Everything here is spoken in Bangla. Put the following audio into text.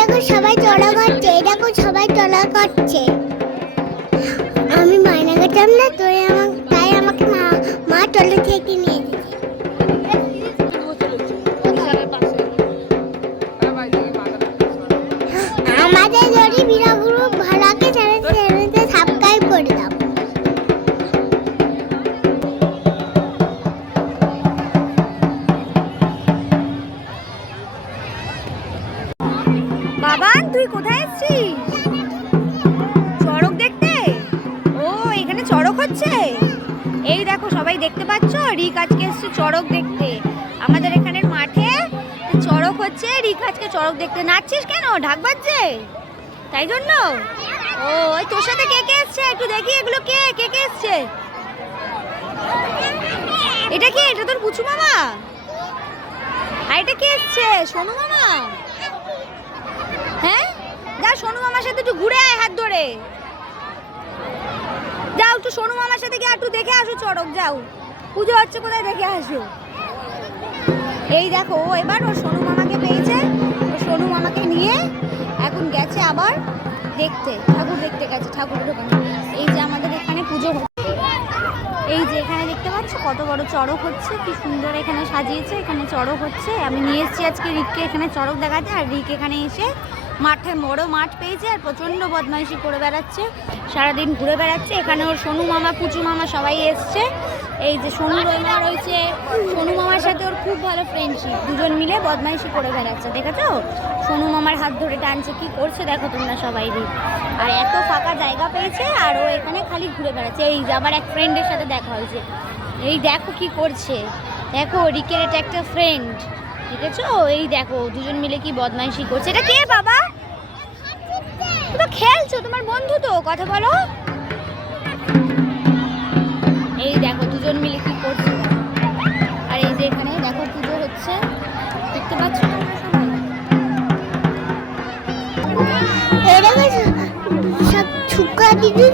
দেখো সবাই চড়া করছে, এই দেখো সবাই চড়া করছে। আমি মায়না গেছিলাম না, তাই আমাকে মা চলে থেকে নিয়ে গেছে। আমাদের যদি ভিডিওগুলো ভালো লাগে চ্যানেলটা সাবস্ক্রাইব করে দাও। বাবান, তুই কোথায় এসেছিস? চড়ক দেখতে? ও, এখানে চড়ক হচ্ছে। এই দেখো সবাই দেখতে পাচ্ছ, রিক আজকে এসছে চড়ক দেখতে। আমাদের এখানের মাঠে চড়ক হচ্ছে, রিক আজকে চড়ক দেখতে। নাচছিস কেন? ঢাক বাজছে তাই জন্য? ও, ওই তোর সাথে কে কে এসছে একটু দেখি, এগুলো কে কে কে এসছে? এটা কি? এটা তোর পুচু মামা? আর এটা কে এসছে? সোনু মামা? হ্যাঁ, যা সোনু মামার সাথে একটু ঘুরে আয় হাত ধরে। যাও একটু সোনু মামার সাথে গিয়ে একটু দেখে আসো চড়ক, যাও। পুজো হচ্ছে কোথায়, দেখে আসো। এই দেখো এবার ওর সোনু মামাকে পেয়েছে, ওর সোনু মামাকে নিয়ে এখন গেছে আবার দেখতে, ঠাকুর দেখতে গেছে, ঠাকুরের দোকানে। এই যে আমাদের এখানে পুজো হচ্ছে, এই যে এখানে দেখতে পাচ্ছ কত বড় চড়ক হচ্ছে, কি সুন্দর এখানে সাজিয়েছে। এখানে চড়ক হচ্ছে, আমি নিয়ে এসেছি আজকে রিককে এখানে চড়ক দেখাতে। আর রিক এখানে এসে মাঠে বড় মাঠ পেয়েছে আর প্রচণ্ড বদমাইশি করে বেড়াচ্ছে, সারাদিন ঘুরে বেড়াচ্ছে। এখানে ওর সোনু মামা পুচু মামা সবাই এসছে। এই যে সোনু রইমা রয়েছে, সোনু মামার সাথে ওর খুব ভালো ফ্রেন্ডশিপ, দুজন মিলে বদমাইশি করে বেড়াচ্ছে। দেখেছো সোনু মামার হাত ধরে টানছে, কি করছে দেখো তোমরা সবাই। রিক আর এত ফাঁকা জায়গা পেয়েছে আর ও এখানে খালি ঘুরে বেড়াচ্ছে। এই যে আবার এক ফ্রেন্ডের সাথে দেখা হয়েছে, এই দেখো কি করছে, দেখো রিকের এটা একটা ফ্রেন্ড, দেখেছো? এই দেখো দুজন মিলে কি বদমাইশি করছে। এটা কে বাবা? তুমি তো খেলছো, তোমার বন্ধু তো, কথা বলো। এই দেখো দুজন মিলে কি করছে। আর এই যে এখানে দেখো পুজো হচ্ছে, দেখতে পাচ্ছ সব ছুকা দিদিন